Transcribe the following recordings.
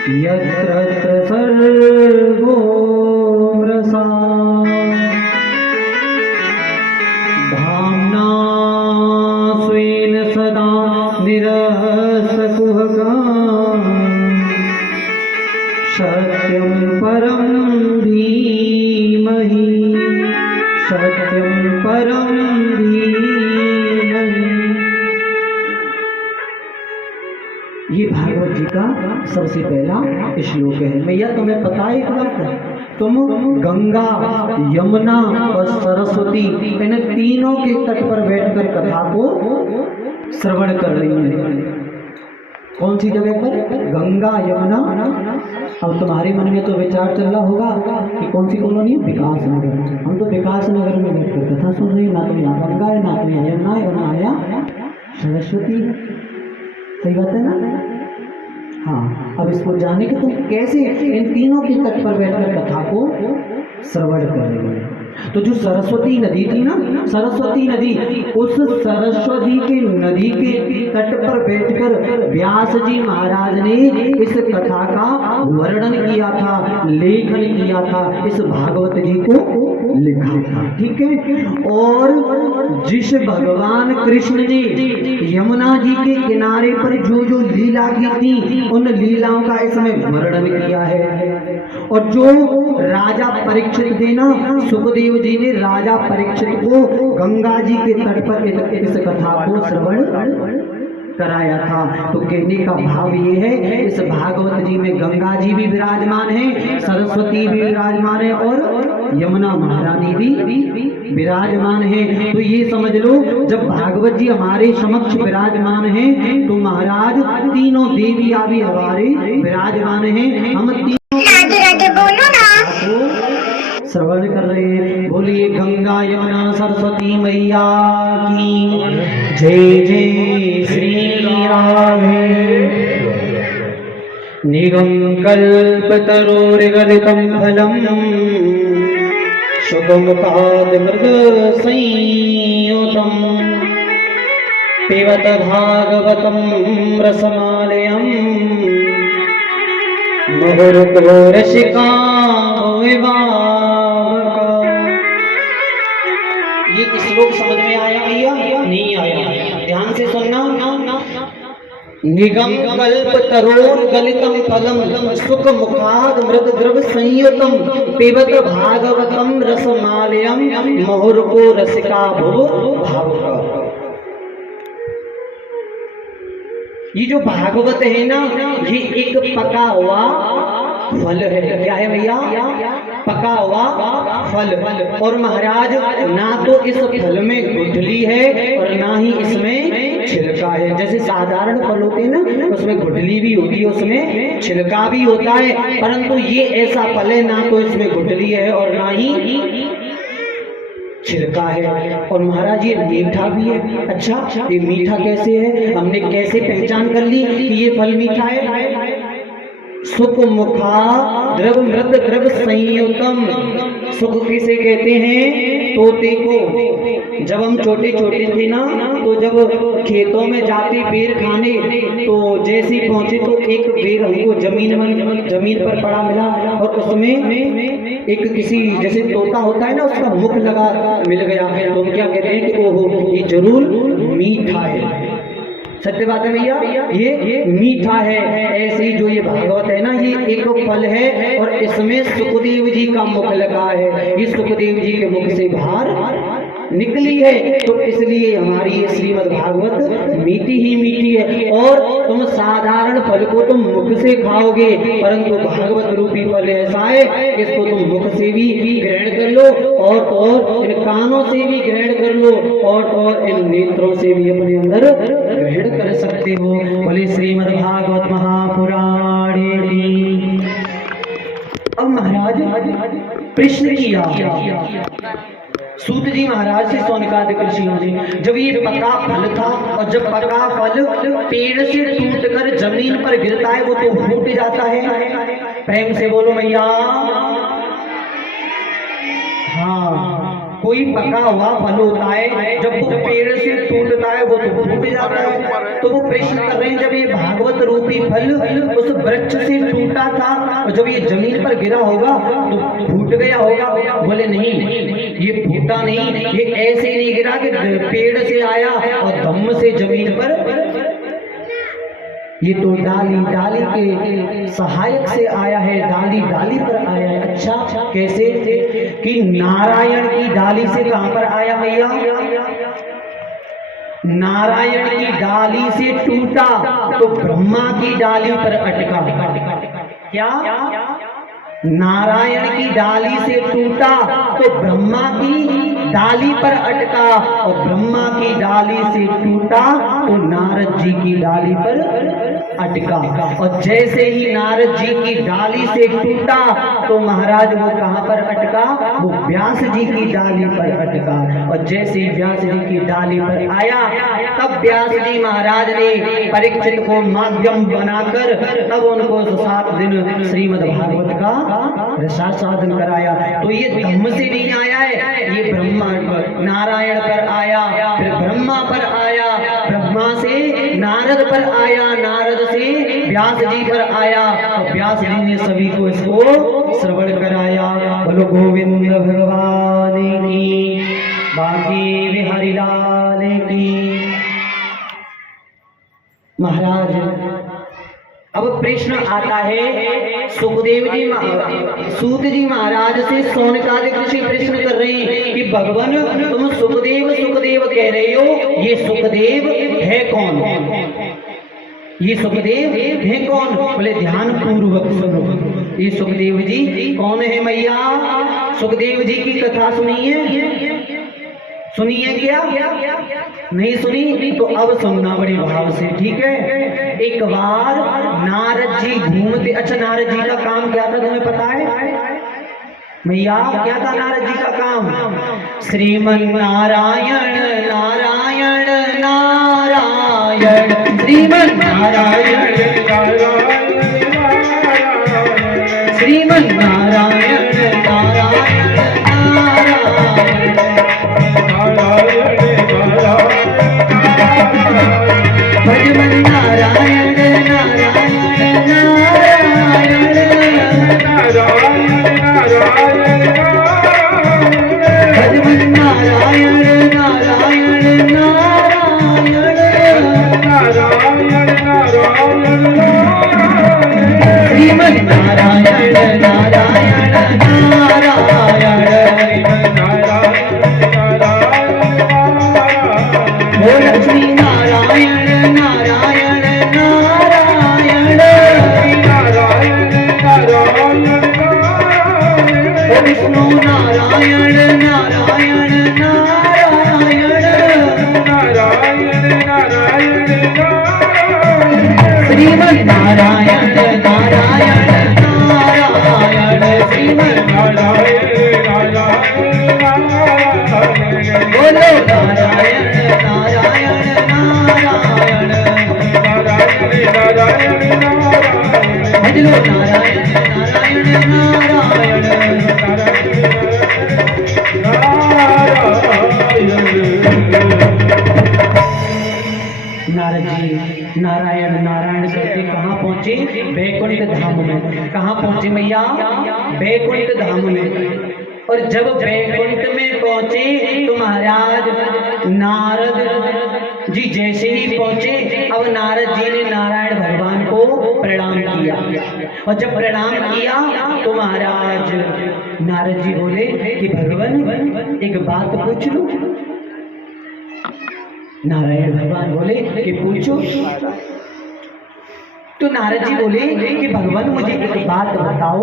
यत्र यत्र सर्वो मृषा धाम्ना स्वेन सदा निरस्तकुहका सत्यं परं धीमहि सत्यं परं धीमहि। ये भागवत जी का सबसे पहला श्लोक है। भैया तुम्हें पता है एक बात, तुम गंगा यमुना और सरस्वती इन तीनों के तट पर बैठकर कथा को श्रवण कर रही है। कौन सी जगह पर? गंगा यमुना। अब तुम्हारे मन में तो विचार चल रहा होगा कि कौन सी कॉलोनी है? विकास नगर। हम तो विकास नगर में बैठकर कथा सुन रहे हैं। ना तो यहाँ गंगा है, ना तो यहाँ यमुना है, और ना यहाँ सरस्वती। सही बात है ना? हाँ, अब इसको जाने के तुम कैसे इन तीनों के तट पर बैठकर कथा को श्रवण कर रहे हैं। तो जो सरस्वती नदी थी ना, सरस्वती नदी, उस सरस्वती के नदी के तट पर बैठकर व्यास जी महाराज ने इस कथा का वर्णन किया था, लेखन किया था, इस भागवत जी को लिखा था। ठीक है। और जिस भगवान कृष्ण ने यमुना जी के किनारे पर जो जो लीला की थी, उन लीलाओं का इसमें वर्णन किया है। और जो राजा परीक्षित थे ना, सुखदेव जी ने राजा परीक्षित को गंगा जी के तट पर इस कथा को श्रवण कराया था। तो कहने का भाव ये है, इस भागवत जी में गंगा जी भी विराजमान है, सरस्वती भी विराजमान है, और यमुना महारानी भी विराजमान है। तो ये समझ लो, जब भागवत जी हमारे समक्ष विराजमान है तो महाराज तीनों देवियां भी हमारे विराजमान है। हम बोलो ना, श्रवण कर रहे हैं। बोलिए गंगा यमुना सरस्वती मैया की जय जय श्री राम। निगम कल्पतरोर्गलितं फलम् शुकमुखादमृग संयुतम् पिबत भागवतं रसमालयम् मुहुर्मुहुः रसिका विभावका। ये श्लोक समझ में आया भैया? नहीं आया? ध्यान से सुनना। निगम कल्प तरोर गलितम फलम सुख मुखाद मृद द्रव संयुतम पिबत भागवतम रसमालयम मुहुर्मुहुः रसिका भावका। ये जो भागवत है ना, ये एक पका हुआ फल है। क्या है भैया? पका हुआ फल। और महाराज, ना तो इस फल में गुठली है और ना ही इसमें छिलका है। जैसे साधारण फल होते हैं ना, उसमें गुठली भी होती है, उसमें छिलका भी होता है, परंतु ये ऐसा फल है, ना तो इसमें गुठली है और ना ही छिलका है। और महाराज ये मीठा भी है। अच्छा, ये मीठा कैसे है? हमने कैसे पहचान कर ली कि ये फल मीठा है? सुख मुखा द्रव मृद द्रव संयुतम। सुख किसे कहते हैं? तोते को। जब हम छोटे छोटे थे ना, तो जब खेतों में जाते बेर खाने, तो जैसे ही पहुंचे तो एक बेर हमको जमीन पर पड़ा मिला, और उसमें एक किसी जैसे तोता होता है ना, उसका मुख लगा मिल गया है। तो हम क्या कहते हैं कि ओहो, ये जरूर मीठा है। सत्य बात है भैया, ये मीठा है। ऐसे ही जो ये भागवत है ना, ये एक फल है, और इसमें सुखदेव जी का मुख लगा है। ये सुखदेव जी के मुख से बाहर निकली है, तो इसलिए हमारी ये श्रीमद् भागवत मीठी ही मीठी है। और तुम साधारण फल को तुम मुख से खाओगे, परंतु भागवत रूपी फल ऐसा है, इसको तुम मुख से भी ग्रहण कर लो, और इन कानों से भी ग्रहण कर लो, और इन नेत्रों से भी अपने अंदर ग्रहण कर सकते हो। बोले श्रीमद् भागवत महापुराण की। अब महाराज प्रश्न किया सूत जी महाराज से सोनकादिक ऋषियों ने, जब ये पका फल था, और जब पका फल पेड़ से टूटकर जमीन पर गिरता है, वो तो फूट जाता है। प्रेम से बोलो मैया। हाँ, कोई पका हुआ फल होता है, जब वो पेड़ से टूटता है वो तो फूट जाता है। तो वो प्रश्न कर रहे हैं, जब ये भागवत रूपी फल उस वृक्ष से टूटा था और जब ये जमीन पर गिरा होगा तो फूट गया होगा? बोले नहीं, ये फूटा नहीं, ये ऐसे ही नहीं गिरा कि पेड़ से आया और धम्म से जमीन पर, ये तो डाली डाली के सहायक से आया है, डाली डाली पर आया है। अच्छा, कैसे? कि नारायण की डाली से कहां पर आया भैया? नारायण की डाली से टूटा तो ब्रह्मा की डाली पर अटका। क्या? नारायण की डाली से टूटा तो ब्रह्मा की डाली पर अटका, और ब्रह्मा की डाली से टूटा तो नारद जी की डाली पर अटका। और जैसे ही नारद जी की डाली से टूटा तो महाराज वो कहां पर अटका? वो व्यास जी की डाली पर अटका। और जैसे ही व्यास जी की डाली पर आया तब व्यास जी महाराज ने परीक्षित को माध्यम बनाकर तब उनको 7 दिन श्रीमद् भागवत का रसास्वादन कराया। तो ये धम्म से नहीं आया है, ये ब्रह्मा नारायण पर आया, फिर ब्रह्मा पर आया, ब्रह्मा से नारद पर आया, नारद से व्यास जी पर आया, और व्यास जी ने सभी को इसको श्रवण कराया। बोलो गोविंद भगवान की, बाकी बिहारी लाल की। महाराज अब प्रश्न आता है, सुखदेव जी सूत जी महाराज से शौनकादिक ऋषि प्रश्न कर रहे हैं कि भगवान तुम सुखदेव सुखदेव कह रहे हो, ये सुखदेव है कौन? ये सुखदेव है कौन? बोले ध्यान पूर्वक सुनो, ये सुखदेव जी कौन है मैया? सुखदेव जी की कथा सुनिए, सुनिए क्या? नहीं सुनी तो अब सुनना बड़े भाव से, ठीक है? एक बार नारद जी घूमते, अच्छा नारद जी का काम क्या था तुम्हें पता है भैया? क्या था नारद जी का काम? श्रीमन नारायण नारायण नारायण, श्रीमन नारायण श्रीमन नारायण नारायण भजमन नारायण नारायण नारायण भजमन नारायण नारायण नारायण श्रीमन नारायण नारायण नारायण ओ लक्ष्मी नारायण नारायण नारायण ओ विष्णु नारायण नारायण नारायण श्रीमन नारायण नारायण नारायण श्रीमन बोलो नारायण नारायण नारायण भजलो नारायण नारायण नारायण नारद जी नारायण नारायण करके कहाँ पहुंचे? वैकुंठ धाम में। कहाँ पहुंचे मैया? वैकुंठ धाम में। और जब वैकुंठ में पहुंचे तो महाराज नारद जी जैसे ही पहुंचे, अब नारद जी ने नारायण भगवान को प्रणाम किया, और जब प्रणाम किया तो महाराज नारद जी बोले कि भगवान एक बात पूछ लूं? नारायण भगवान बोले कि पूछो। तो नारद जी बोले कि भगवान मुझे एक बात बताओ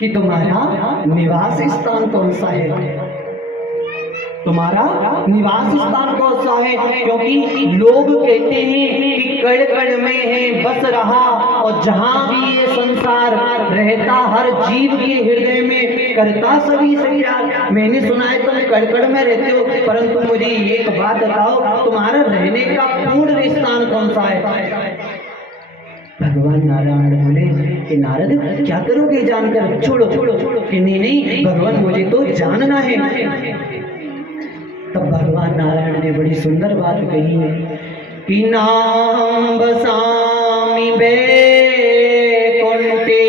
कि तुम्हारा निवास स्थान कौन सा है? तुम्हारा निवास स्थान कौन सा है? क्योंकि लोग कहते हैं कि कण कण में है बस रहा, और जहां भी ये संसार रहता हर जीव के हृदय में करता सभी से प्यार। मैंने सुना है तुम कण कण में रहते हो, परंतु मुझे एक बात बताओ, तुम्हारा रहने का पूर्ण स्थान कौन सा है? भगवान नारायण बोले कि नारद क्या करोगे जानकर, छोड़ो छोड़ो छोड़ो, कि नहीं नहीं भगवान मुझे तो जानना है। तब भगवान नारायण ने बड़ी सुंदर बात कही है कि नाम बसामि बैकुंठे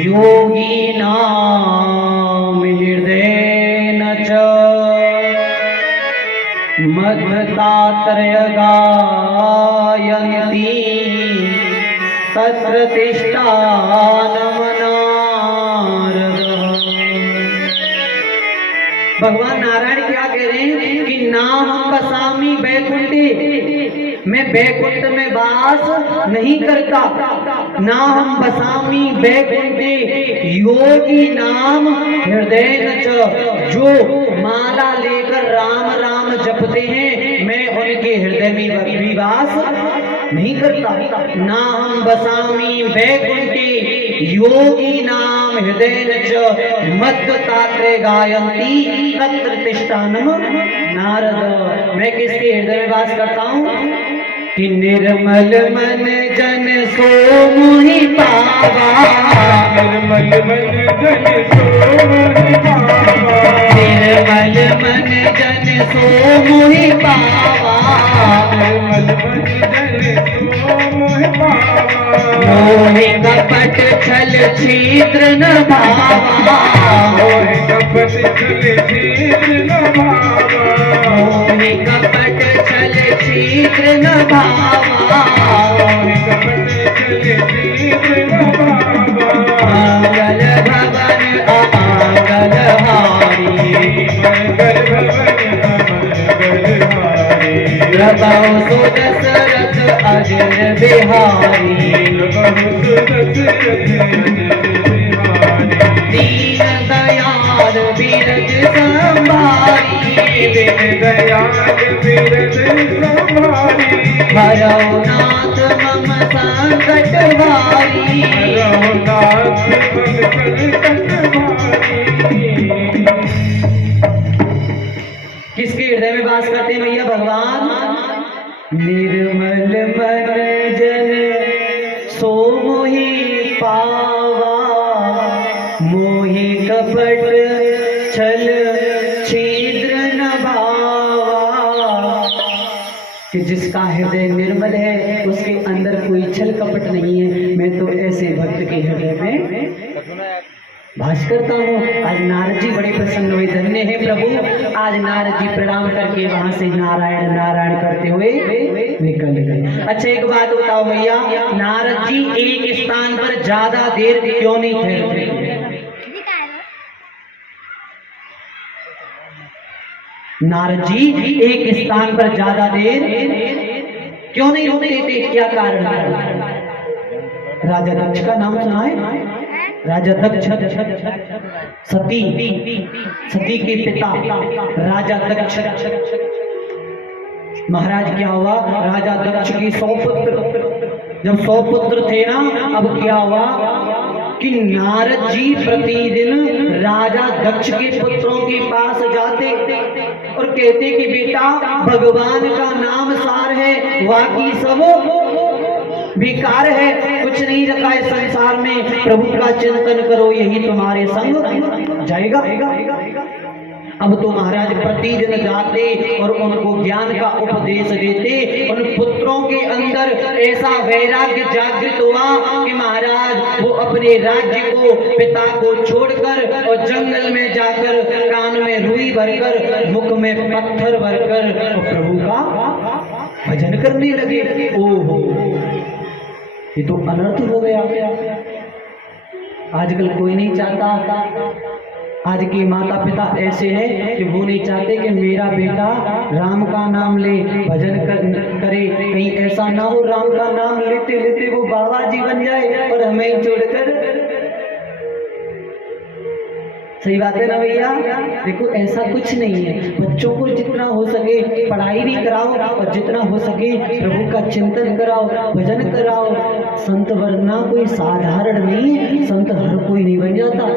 योगी नाम हृदयेन च मद्भक्तात्रय गायन्ति तत्र तिष्ठानम नारद। भगवान नारायण क्या कह रहे हैं कि ना हम बसामी बैकुंठे, मैं बैकुंठ में वास नहीं करता, ना हम बसामी बैकुंठे योगी नाम हृदय च, जो माला लेकर राम राम जपते हैं मैं उनके हृदय में वास नहीं करता। ना हम बसामी बैकुंठे योगी नाम हृदय च मद्भक्तात्रय गायन्ति तत्र तिष्ठानम नारद। मैं किसके हृदय में वास करता हूँ कि निर्मल मन जन सो मोहि पावा, निर्मल मन जन सो मोहि पावा, निर्मल मन जन सो मोहि पावा, निर्मल मन जन सो मोहि पावा, मोहि कपट छल छिद्र न भावा, मोहि कपट छल छिद्र न भावा, मोहि कपट छल छिद्र न भावा, मोहि कपट छल छिद्र न भावा, मंगल भवन अमंगल हारी, मंगल भवन अमंगल हारी, प्रभु सुदशरथ अजर बिहारी, प्रभु सुदशरथ अजर बिहारी, दीन दयाल बिरज संभारी, दीन दयाल बिरज संभारी, हरौ नाथ मम संकट भारी, हरौ नाथ मम संकट भारी। किसके हृदय में वास करते हैं भैया भगवान? निर्मल मन जन सो मोहि पावा, मोहि कपट छल छिद्र न भावा। कि जिसका हृदय निर्मल है उसके अंदर कोई छल कपट नहीं है, मैं तो ऐसे भक्त के हृदय में भाष करता हूँ। आज नारद जी बड़े प्रसन्न हुए, धन्य है प्रभु। आज नारद जी प्रणाम करके वहां से नारायण नारायण करते हुए निकल गए। अच्छा एक बात बताओ भैया, नारद जी एक स्थान पर ज्यादा देर क्यों नहीं ठहरते? नारद जी एक स्थान पर ज्यादा देर क्यों नहीं रुकते थे? क्या कारण था? राजा दक्ष का नाम सुना है? राजा दक्ष सती के पिता राजा दक्ष महाराज। क्या हुआ? राजा दक्ष की 100 पुत्र, जब 100 पुत्र थे ना, अब क्या हुआ कि नारद जी प्रतिदिन राजा दक्ष के पुत्रों के पास जाते और कहते कि बेटा भगवान का नाम सार है, बाकी सब बेकार है, कुछ नहीं रखा है संसार में, प्रभु का चिंतन करो यही तुम्हारे संग जाएगा। अब तो महाराज प्रतिदिन जाते और उनको ज्ञान का उपदेश देते। उन पुत्रों के अंदर ऐसा वैराग्य जागृत हुआ कि महाराज वो अपने राज्य को, पिता को छोड़कर और जंगल में जाकर कान में रुई भरकर, मुख में पत्थर भरकर और प्रभु का भजन करने लगे। ओहो, ये तो अनर्थ हो गया। आजकल कोई नहीं चाहता, आज के माता पिता ऐसे हैं कि वो नहीं चाहते कि मेरा बेटा राम का नाम ले, भजन करे, कहीं ऐसा ना हो राम का नाम लेते लेते वो बाबा जी बन जाए और हमें छोड़कर। सही बात है ना भैया? देखो ऐसा कुछ नहीं है। बच्चों को जितना हो सके पढ़ाई भी कराओ और जितना हो सके प्रभु का चिंतन कराओ, भजन कराओ। संत बनना कोई साधारण नहीं है, संत हर कोई नहीं बन जाता।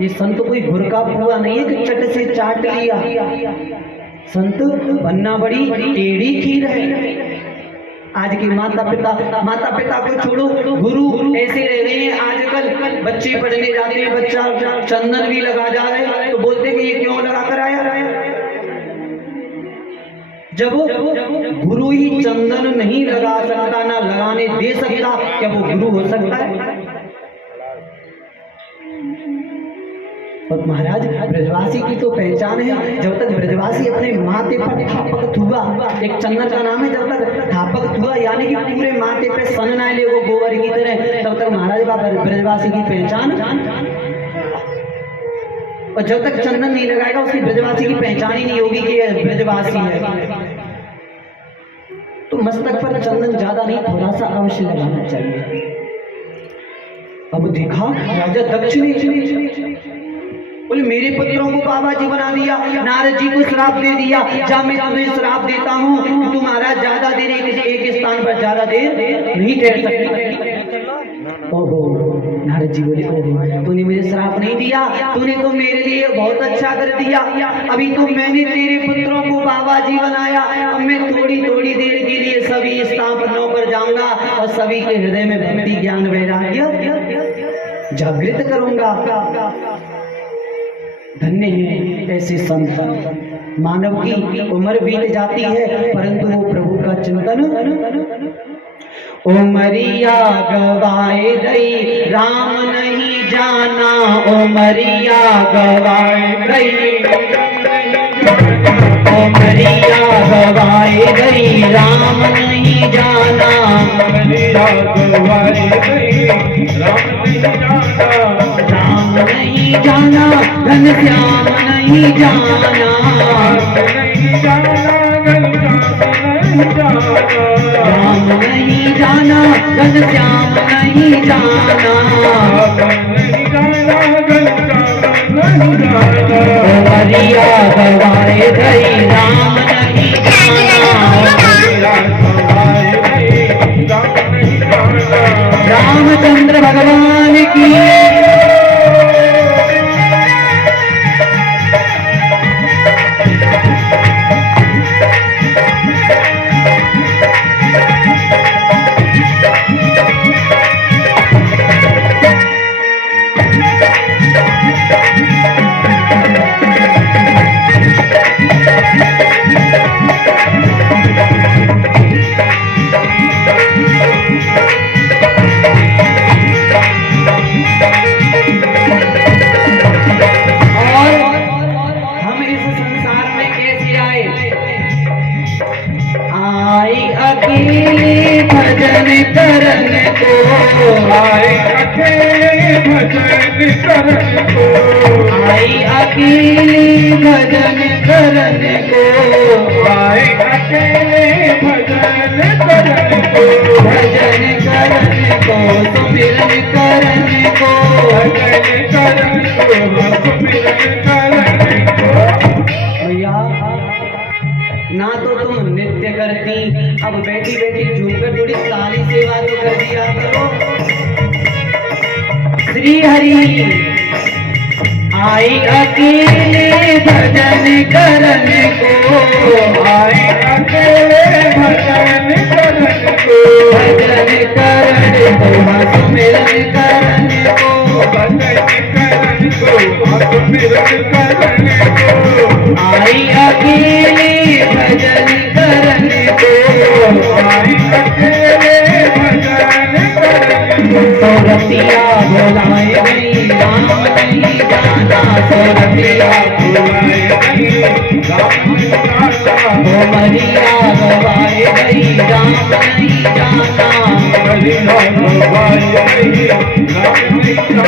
ये संत कोई भुरका पुआ नहीं है कि चट से चाट लिया। संत बनना बड़ी टेढ़ी खीर है। आज के माता पिता को छोड़ो, गुरु ऐसे रह गए हैं आजकल। बच्चे पढ़ने जाते हैं, बच्चा चंदन भी लगा जा रहे हैं तो बोलते कि ये क्यों लगा कर आया। जब गुरु ही चंदन नहीं लगा सकता, ना लगाने दे सकता, क्या वो गुरु हो सकता है? और महाराज ब्रजवासी की तो पहचान है, जब तक ब्रजवासी अपने माथे पर थापक थुआ, एक चंदन का नाम है, जब तक थापक थुआ यानी कि पूरे माथे पे सन ना ले वो गोबर की तरह, तब तक महाराज का ब्रजवासी की पहचान। और जब तक चंदन नहीं लगाएगा उसकी ब्रजवासी की पहचान ही नहीं होगी कि यह ब्रजवासी है। तो मस्तक पर चंदन ज्यादा नहीं, थोड़ा सा अवश्य लगाना चाहिए। अब देखा राजा दक्ष ने बोले मेरे पुत्रों को बाबा जी बना दिया, नारद जी को श्राप दे दिया, जा मैं तुम्हें श्राप देता हूँ कि तुम्हारा ज्यादा देर एक स्थान पर ज्यादा देर नहीं ठहर सकती। ओहो, नारद जी बोले ओहो, तूने मुझे श्राप नहीं दिया, तूने तो मेरे लिए बहुत अच्छा कर दिया। अभी तो मैंने तेरे पुत्रों को बाबा जी बनाया, अब मैं थोड़ी थोड़ी देर के लिए सभी स्थापनों पर जाऊंगा और सभी के हृदय में भक्ति ज्ञान वैराग्य जागृत करूंगा। धन्य है ऐसे संत। मानव की उम्र बीत जाती है परंतु वो प्रभु का चिंतन। उमरिया गवाए गई राम नहीं जाना, उमरिया गवाए गई, उमरिया गवाए गई राम नहीं जाना, उमरिया गवाए गई राम नहीं जाना, राम नहीं जाना घनश्याम नहीं जाना, नहीं जाना राम नहीं जाना घनश्याम नहीं जाना, उमरिया गवाए गई राम नहीं जाना। रामचंद्र भगवान की आई अकेले भजन करने को, आई अकेले भजन करने को, भजन करने को सुमिरन करने को, भजन करने को सुमिरन करने को। भैया ना तो तुम नृत्य करती, अब बैठी बैठी झूमकर थोड़ी ताली सेवा तो कर दिया करो। श्री हरि आई अकेले भजन करने को, आई अकेले भजन करने को, भजन करने को सुमिरन करने को, भजन करने को सुमिरन करने को, आई अकेले भजन करने को, आई अकेले भजन करने को। सौरतिया बोलाए गई राम नहीं जाना, सौरतिया बोलाए गई राम नहीं जाना, उमरिया गवाए गई राम नहीं जाना, उमरिया गवाए गई राम नहीं जाना,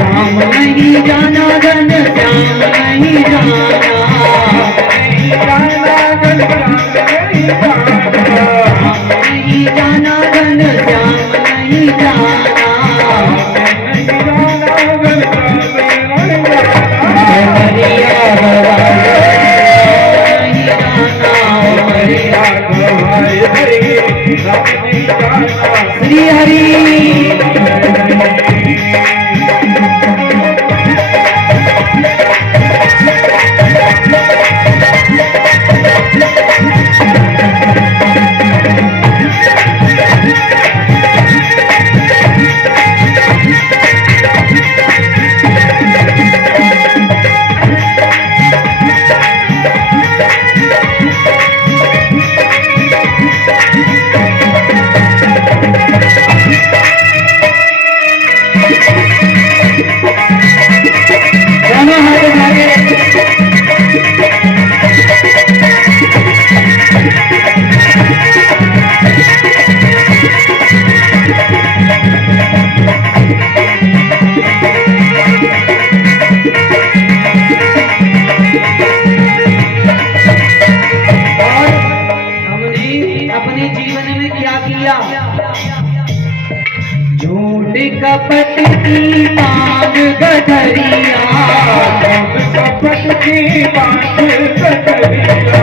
राम नहीं जाना घनश्याम नहीं जाना, नहीं जाना घनश्याम नहीं जाना, राम नहीं जाना घनश्याम नहीं जाना, उमरिया गवाए श्री हरि। जीवन में क्या किया? झूठ कपट की मांग गठरिया, कपट की बात करिया,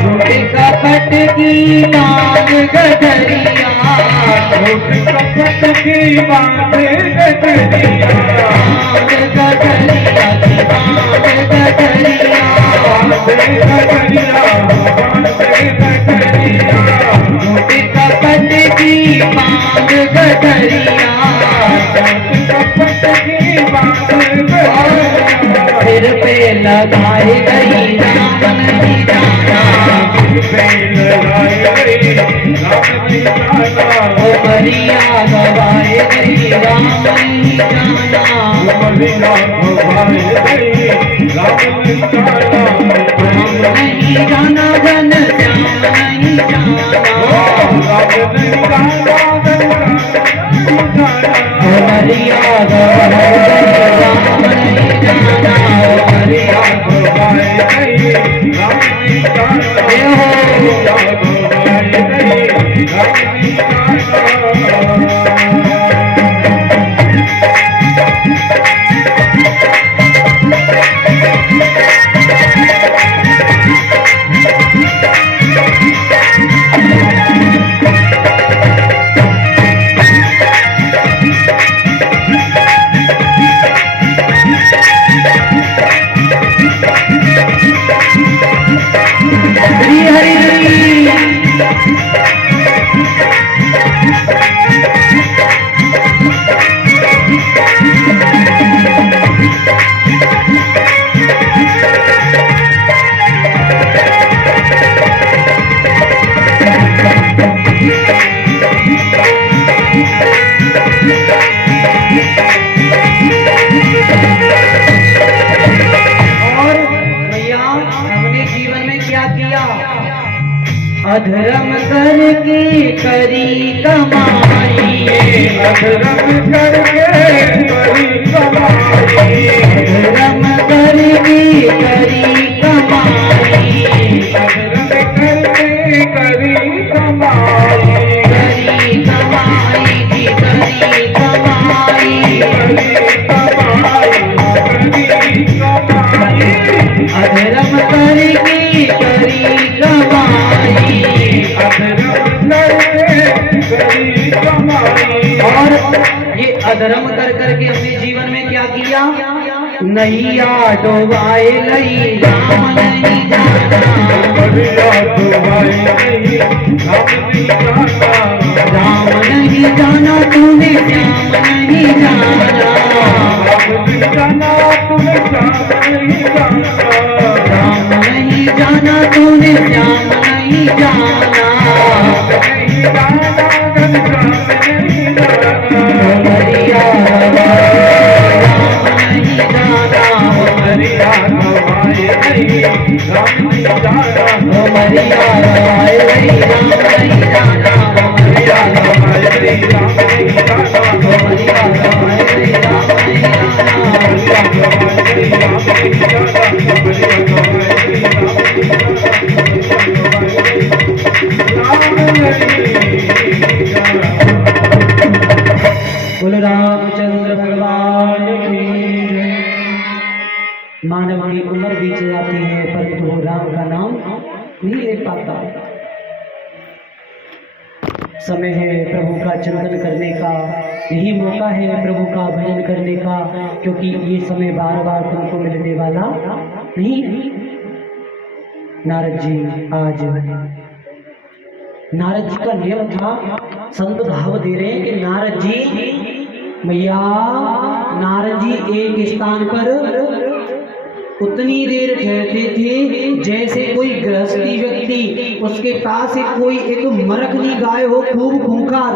झूठ कपट की मांग गठरिया, कपट की बात करिया, मांग गठरिया की मांग गठरिया, झूठ कपट की मांग गठरिया, सिर पे लगाए गई राम नहीं जाना, ओ मरिया गवाए गई राम नहीं जाना, राम नहीं जाना घन श्याम नहीं जाना, ओ मरिया गवाए गई राम नहीं जाना, ओ मरिया हरि हरि और भैया हमने जीवन में क्या किया? अधर्म करके करी कमाई, अधर्म करके करी कमाई, अधर्म करके करी कमाई, अधर्म करके करी कमाई, करी कमाई की करी कमाई, अधर्म करके करी कमाई, और ये अधर्म कर करके अपने जीवन में क्या किया? नैया डोबाए लई राम नहीं जाना, राम नहीं जाना तूने श्याम नहीं जाना, राम नहीं जाना तूने श्याम नहीं जाना, ओ मरिया राम नहीं जाना, ओ मरिया गवाए गई राम नहीं जाना, ओ मरिया गवाए गई राम नहीं जाना, ओ मरिया गवाए गई राम नहीं बोलो रामचंद्र भगवान की जय। मानव की उम्र बीत जाती है परंतु वो राम का नाम नहीं ले पाता। समय है प्रभु का चिंतन करने का, यही मौका है प्रभु का भजन करने का, क्योंकि ये समय बार बार तुमको मिलने वाला नहीं। नारद जी आज नारद जी का नियम था, संत भाव दे रहे हैं कि नारद जी मैया, नारद जी एक स्थान पर उतनी देर ठहरते थे जैसे कोई गृहस्थी व्यक्ति उसके पास कोई एक मरखनी गाय हो खूब खूंखार,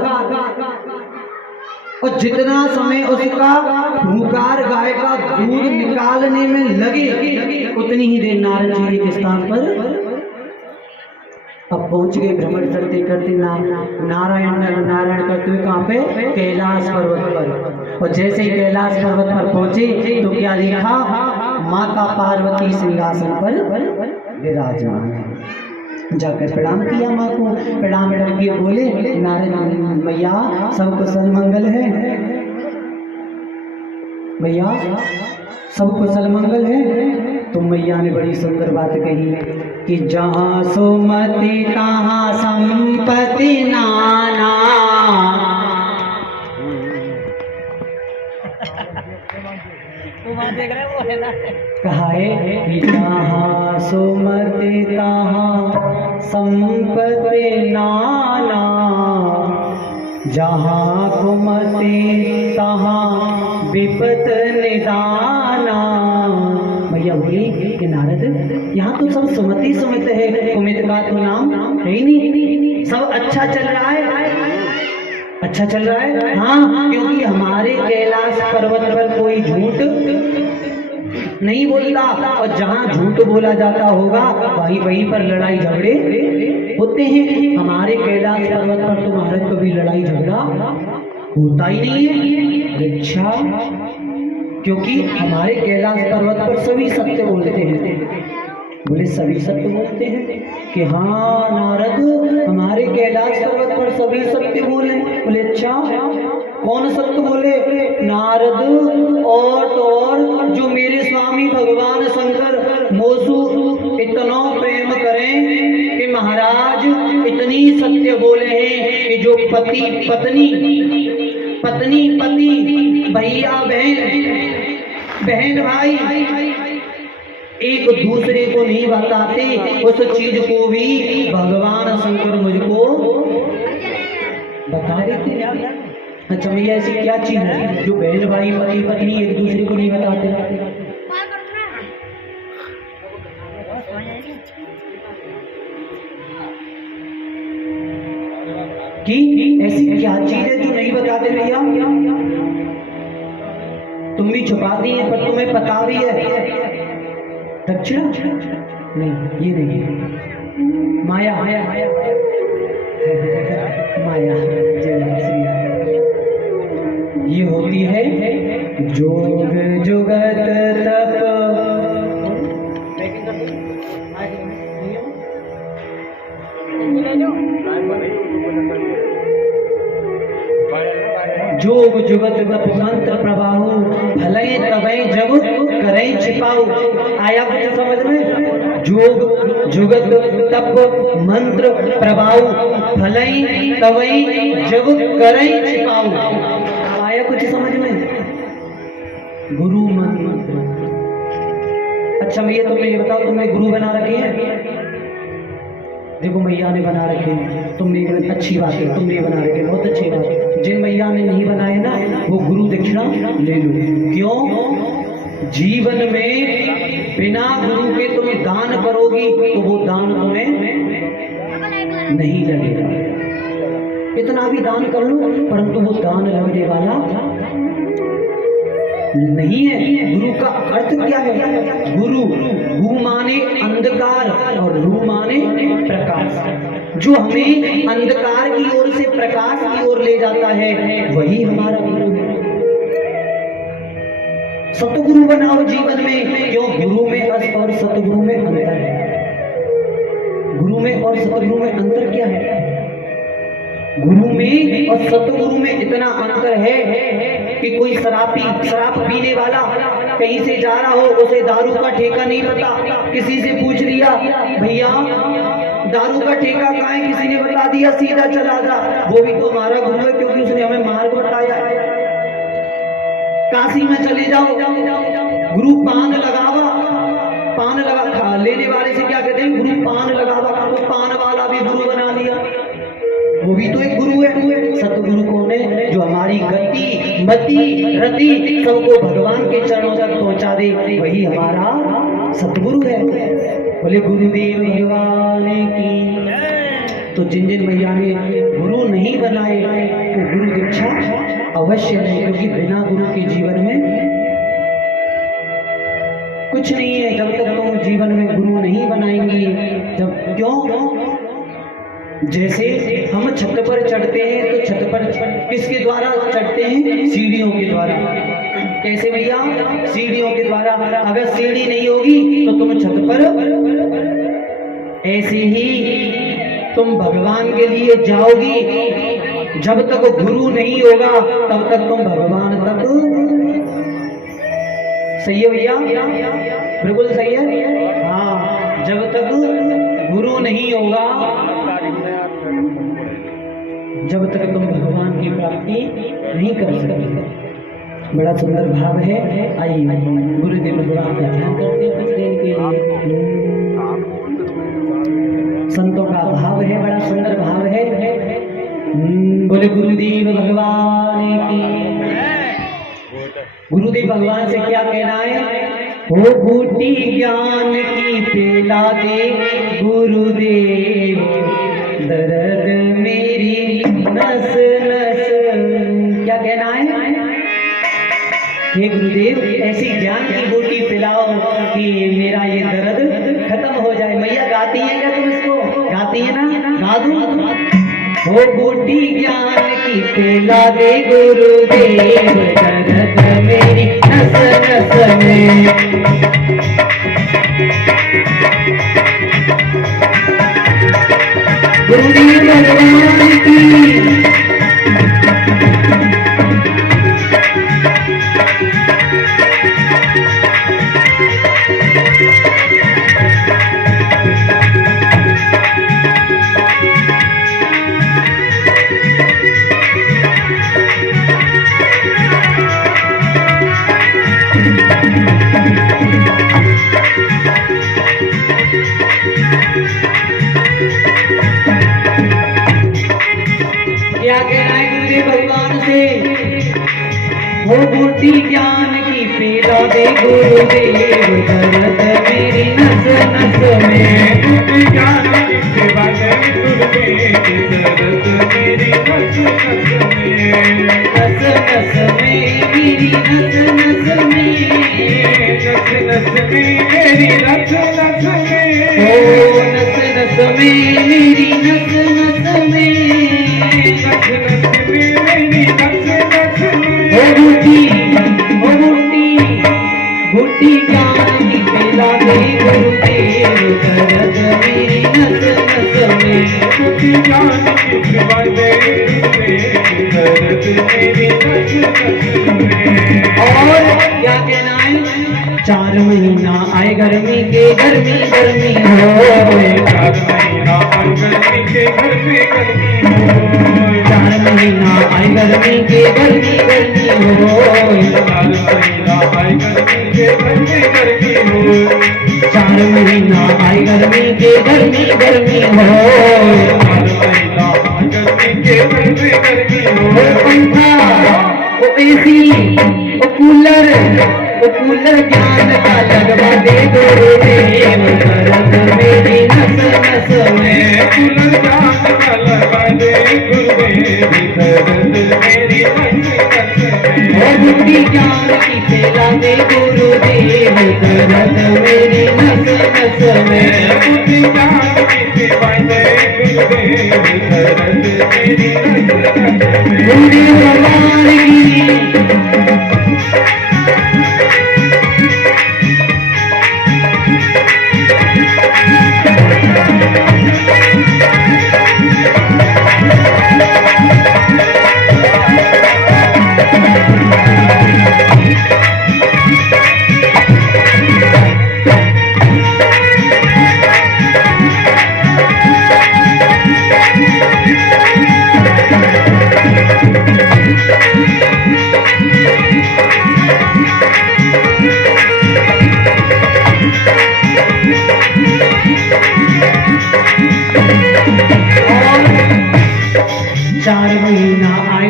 और जितना समय उसका खूंखार गाय का दूध निकालने में लगे उतनी ही देर नारद जी एक स्थान पर अब पहुंच गए। भ्रमण करते करते नारायण नारायण करते हुए कहाँ पे? कैलाश पर्वत पर। और जैसे ही कैलाश पर्वत पर पहुंचे तो क्या देखा? माता पार्वती सिंहासन पर विराजमान है। जाकर प्रणाम किया माँ को। प्रणाम करके बोले नारद मैया सब कुशल मंगल है, मैया सब कुशल मंगल है। तो मैया ने बड़ी सुंदर बात कही कि जहाँ सुमति तहाँ संपत्ति नाना। कहा है कि जहाँ सुमति तहाँ संपत्ति नाना, जहाँ कुमति तहाँ विपत निदाना। भैया बोली कि नारद यहाँ तो सब सुमति सुमित है, कुमित का तो नाम है ही नहीं, सब अच्छा चल रहा है, अच्छा चल रहा है। हाँ, क्योंकि हमारे कैलाश पर्वत पर कोई झूठ नहीं बोलता, और जहाँ झूठ बोला जाता होगा वहीं पर लड़ाई झगड़े होते हैं। हमारे कैलाश पर्वत पर तो महाराज कभी लड़ाई झगड़ा होता ही नहीं है। अच्छा, क्योंकि हमारे कैलाश पर्वत पर सभी सत्य बोलते हैं। बोले सभी सत्य बोलते हैं कि हाँ नारद हमारे कैलाश पर्वत पर सभी सत्य बोले। बोले अच्छा, कौन सत्य बोले? नारद और तो और जो मेरे स्वामी भगवान शंकर मोसू इतना प्रेम करें कि महाराज इतनी सत्य बोले हैं कि जो पति पत्नी, पत्नी पति, भैया बहन, बहन भाई एक दूसरे को नहीं बताते, उस चीज को भी भगवान शंकर मुझको बता देते। अच्छा भैया ऐसी क्या चीज है जो बहन भाई पति पत्नी एक दूसरे को नहीं बताते? कि ऐसी क्या चीज है जो नहीं बताते भैया? तुम भी छुपाती है पर तुम्हें पता भी है। दक्षिणा नहीं, ये नहीं, माया माया माया ये होती है जोग जुगत तप। जोग जुगत तप मंत्र प्रभाव भले तबै जब करे छिपाऊ। आया कुछ समझ में? जोग जुगत तप मंत्र प्रभाव भले तबै जब करे छिपाऊ। आया कुछ समझ में? गुरु मंत्र। अच्छा भैया तुमने ये बताओ, तुमने गुरु बना रखे हैं? देखो मैया ने बना रखे हैं, तुमने, अच्छी बात है, तुमने बना रखे, बहुत अच्छी बात है। जिन मैया ने नहीं बनाए ना वो गुरु दक्षिणा ले लो। क्यों? जीवन में बिना गुरु के तुम दान करोगी तो वो दान तुम्हें नहीं लगेगा। इतना भी दान कर लो परंतु वो दान लगने वाला नहीं है। गुरु का अर्थ क्या है? गुरु, गु माने अंधकार और रू माने प्रकाश। जो हमें अंधकार की ओर से प्रकाश की ओर ले जाता है वही हमारा गुरु है। सतगुरु बनाओ जीवन में। क्यों? गुरु में और सतगुरु में अंतर है। गुरु में और सतगुरु में अंतर क्या है? गुरु में और सतगुरु में इतना अंतर है कि कोई शराब पीने वाला कहीं से जा रहा हो, उसे दारू का ठेका नहीं पता, किसी से पूछ लिया भैया दारू का ठेका कहाँ है, किसी ने बता दिया, सीधा चला जा। वो भी तो हमारा गुरु है क्योंकि उसने हमें मार्ग बताया। काशी में चले जाओ, गुरु पान लगावा, पान लगा लेने वाले से क्या कहते हैं? गुरु पान लगावा। तो पान वाला भी गुरु बना लिया, वो भी तो एक गुरु है। सतगुरु कौन है? जो हमारी गति मति रति सबको भगवान के चरणों तक पहुंचा दे, वही हमारा सतगुरु है। बोले गुरुदेव भगवान की। तो जिन जिन मैया ने गुरु नहीं बनाए तो गुरु दीक्षा अवश्य नहीं, क्योंकि बिना गुरु के जीवन में कुछ नहीं है। जब तक तुम जीवन में गुरु नहीं बनाएंगी, जब क्यों? जैसे हम छत पर चढ़ते हैं तो छत पर किसके द्वारा चढ़ते हैं? सीढ़ियों के द्वारा। कैसे भैया? सीढ़ियों के द्वारा। अगर सीढ़ी नहीं होगी तो तुम छत पर ऐसी ही तुम भगवान के लिए जाओगी। जब तक गुरु नहीं होगा तब तक तुम भगवान तक। सही है भैया? बिल्कुल सही है। हाँ, जब तक गुरु नहीं होगा, जब तक तुम भगवान की प्राप्ति नहीं कर सकते। बड़ा सुंदर भाव है। आइए गुरुदेव भगवान का ध्यान करते हैं कुछ देर के लिए। संतों का भाव है, बड़ा सुंदर भाव है। बोले गुरुदेव भगवान की। गुरुदेव भगवान से क्या कहना है? हो बूटी ज्ञान की पिला दे गुरुदेव, दर्द मेरी नस नस। क्या कहना है? हे गुरुदेव, ऐसी ज्ञान की बूटी पिलाओ कि मेरा ये दर्द खत्म हो जाए। मैया गाती है क्या? तुम इसको गाती है ना? गा दूं? हो बूटी ज्ञान की पिला दे गुरुदेव, दर्द मेरी नस नस में। गुरुदेव भगवान की। क्या कहना है गुरुदेव भगवान से? हो बूटी ज्ञान की पिला दे गुरुदेव, दर्द मेरी नस नस में। बूटी ज्ञान की पिला दे गुरुदेव, दर्द मेरी नस नस में। नस नस में मेरी नस नस में। नस नस में मेरी नस नस में। ओ नस नस में मेरी नस नस में। नस नस में मेरी नस नस में। हो बूटी बूटी ज्ञान की पिला दे गुरुदेव, दर्द मेरी नस नस में। बूटी ज्ञान की पिला दे गुरुदेव, दर्द मेरी नस नस में। और क्या कहना है? 4 महीना आए गर्मी के गर्मी गर्मी हो। 4 महीना आए गर्मी के गर्मी गर्मी हो। 4 महीना आए गर्मी के गर्मी गर्मी हो। 4 महीना आए गर्मी के गर्मी गर्मी हो। 4 महीना आए गर्मी के गर्मी गर्मी हो। 4 महीना आए गर्मी के गर्मी गर्मी ओ हो। पंखा, ओ एसी, ओ कूलर ज्ञान का लगवा दे गुरुदेव, दर्द मेरी नस नस में। कूलर ज्ञान का लगा दे गुरुदेव, दर्द मेरी नस नस में। ओ बूटी ज्ञान की पिला दे गुरुदेव, दर्द मेरी नस नस में। बूटी ज्ञान की पिला दे गुरुदेव, दर्द मेरी नस नस में। गुरुदेव भगवान की।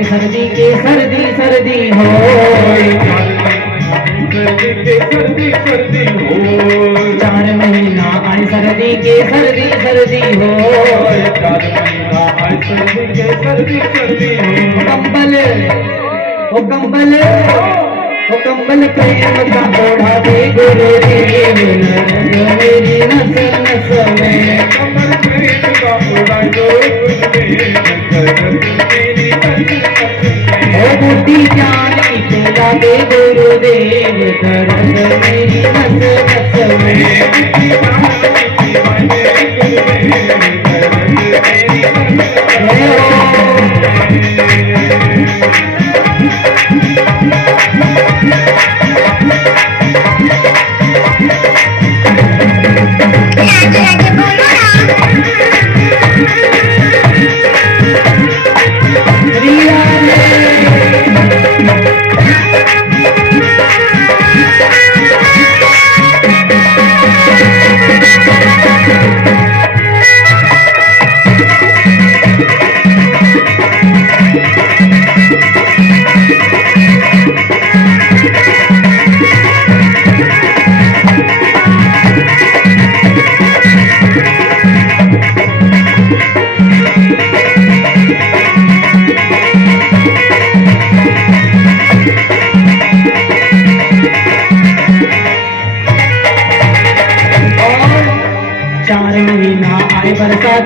सर्दी के सर्दी सर्दी हो, सर्दी सर्दी हो, 4 महीना आए सर्दी के सर्दी सर्दी हो, 4 महीना आए सर्दी के सर्दी सर्दी हो। कंबल ओ कंबल ओ कंबल प्रेम का ओढ़ा दे गुरुदेव, मेरी नस नस में कंबल प्रेम का ओढ़ा दो गुरुदेव, मेरी नस नस में। ओ बूटी जान की पिला दे गुरुदेव, दर्द मेरी नस नस में। बूटी जान की पिला दे गुरुदेव,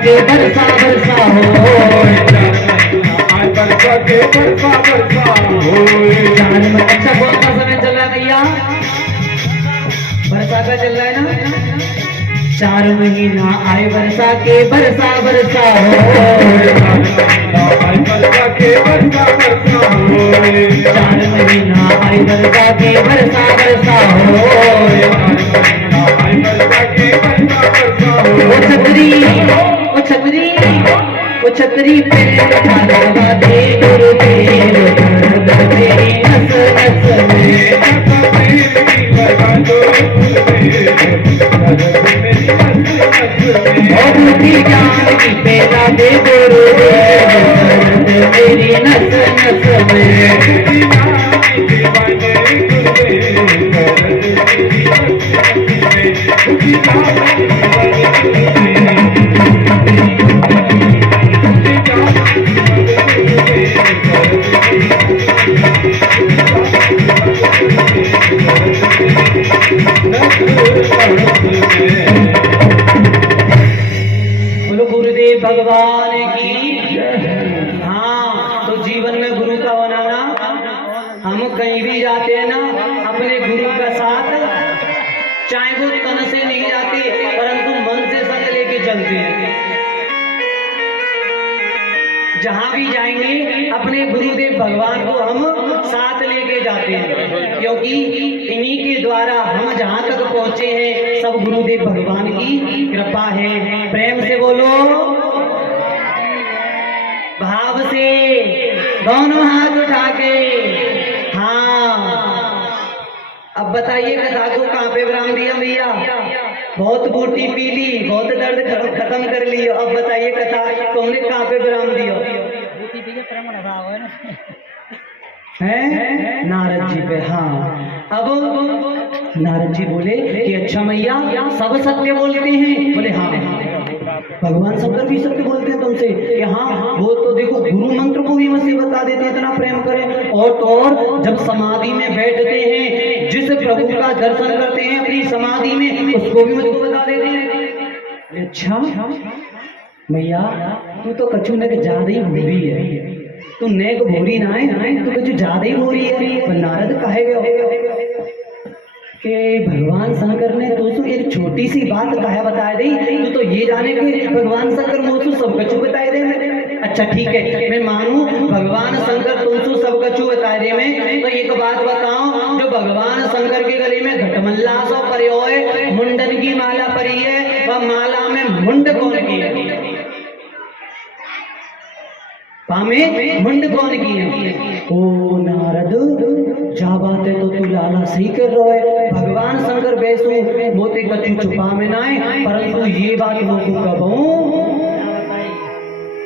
के बरसा बरसा हो, आए बरसा के बरसा बरसा हो। 4 महीने। अच्छा कौन सा समय चल रहा है भैया? वर्षा का चल रहा है ना? 4 महीना आए वर्षा के बरसा बरसा हो, आए बरसा के बरसा बरसा हो। 4 महीना आए वर्षा के बरसा बरसा हो। आए बरसा के बरसा बरसा हो। ओ छतरी, ओ छतरी, ओ छतरी पे लगा दे गुरुदेव, दर्द मेरी नस नस में। और की जान की पेला दे गुरुदेव, दर्द मेरी नस नस में। बोलो गुरुदेव भगवान की। हाँ, तो जीवन में गुरु का बनाना, हम कहीं भी जाते हैं ना अपने गुरु का साथ, चाहे वो तन से नहीं जाते परंतु मन से संग लेके चलते हैं। जहां भी जाएंगे अपने गुरुदेव भगवान को हम साथ लेके जाते हैं, क्योंकि इन्हीं के द्वारा हम जहां तक पहुंचे हैं सब गुरुदेव भगवान की कृपा है। प्रेम से बोलो, भाव से, दोनों हाथ उठा के। हाँ, अब बताइए कथा को कहाँ पे विराम दिया भैया? बहुत बूटी पी ली, बहुत दर्द खत्म कर ली, अब बताइए कथा तुमने कहाँ पे विराम दिया? है नारद जी पे। हाँ, अब नारद जी बोले कि अच्छा मैया सब सत्य बोलते हैं? बोले हाँ, भगवान शंकर भी सत्य बोलते हैं तुमसे कि हाँ, वो तो देखो गुरु मंत्र को भी मुझसे बता देते हैं, इतना प्रेम करें। और तो और जब समाधि में बैठते हैं, जिस प्रभु का दर्शन करते हैं अपनी समाधि में, उसको भी मुझको बता देते हैं। अच्छा मैया तू तो कछु ने ज्यादा ही भूरी है, तू नेक भूरी ना है, तू कछु ज्यादा ही भूरी है। पर नारद कहे गए कि भगवान शंकर ने तो एक छोटी सी बात कहे बताए दी, तू तो ये जाने के भगवान शंकर मोसू सब कछु बताए दे में। अच्छा ठीक है, मैं मानू भगवान शंकर तुमको सब कछु बताए दे में, तो एक बात बताओ, जो भगवान शंकर के गले में घटमल्ला सो परियो है, मुंडन की माला परी है, वह माला में मुंड कौन की है? पामे मुंड कौन की है? ओ नारद जा बात है तो तू लाला सही कर रहा है, भगवान शंकर बैसू मोते कछु छुपा में ना है, परंतु ये बात मोको कबहू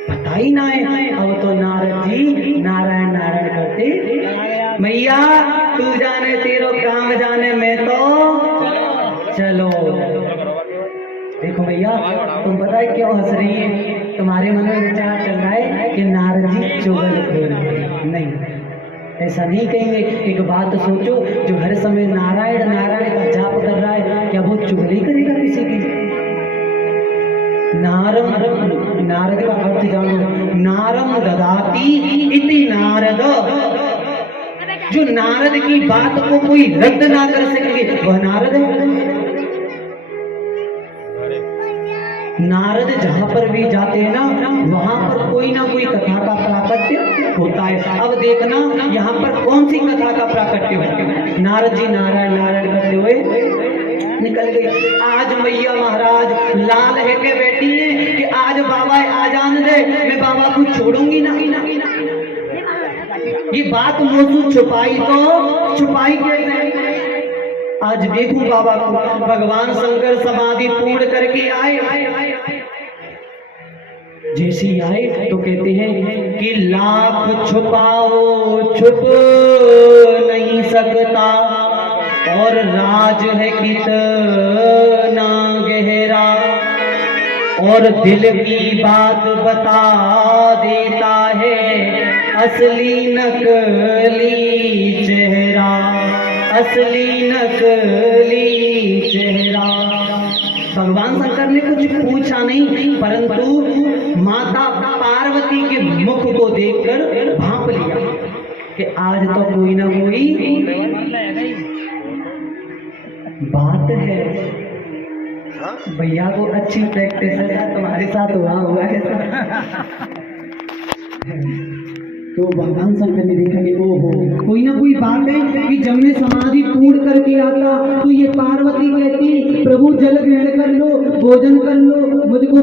पता ही ना है। अब तो नारद जी नारायण नारायण करते, मैया तू जाने तेरो काम जाने, मैं तो चलो। देखो भैया तुम पता है क्यों हंस रही है? तुम्हारे मन में विचार चल रहा है कि नारद जी चुगलखोर हैं। नहीं, ऐसा नहीं कहेंगे। एक बात सोचो, जो हर समय नारायण नारायण का जाप कर रहा है, क्या वो चुगली करेगा किसी की? नारद का अर्थ जानो, नारम ददाती इति नारद। जो नारद की बात को कोई रद्द ना कर सके वह नारद है। नारद जहां पर भी जाते हैं ना, वहां पर कोई ना कोई कथा का प्राकट्य होता है। अब देखना यहाँ पर कौन सी कथा का प्राकट्य होता है। नारद जी नारायण नारायण करते हुए निकल गए। आज मैया महाराज लाल है के बैठी है कि आज बाबा आ जाने दे, मैं बाबा को छोड़ूंगी ना। ये बात मोसू छुपाई तो छुपाई कैसे? आज देखूं बाबा को, भगवान शंकर समाधि पूर्ण करके आए। जैसे ही आए तो कहते हैं कि लाख छुपाओ छुप नहीं सकता, और राज है कितना गहरा, और दिल की बात बता देता है असली नकली चेहरा, असली नकली चेहरा। भगवान शंकर ने कुछ पूछा नहीं, परंतु माता पार्वती के मुख को देखकर भांप लिया कि आज तो कोई ना कोई बात है। भैया को अच्छी प्रैक्टिस है, तुम्हारे साथ हुआ है। तो भगवान शंकर ने देखा कि ओहो कोई ना कोई बात है कि जब मैं समाधि तोड़ करके आता तो ये पार्वती कहती प्रभु जल ग्रहण कर लो, भोजन कर लो, मुझको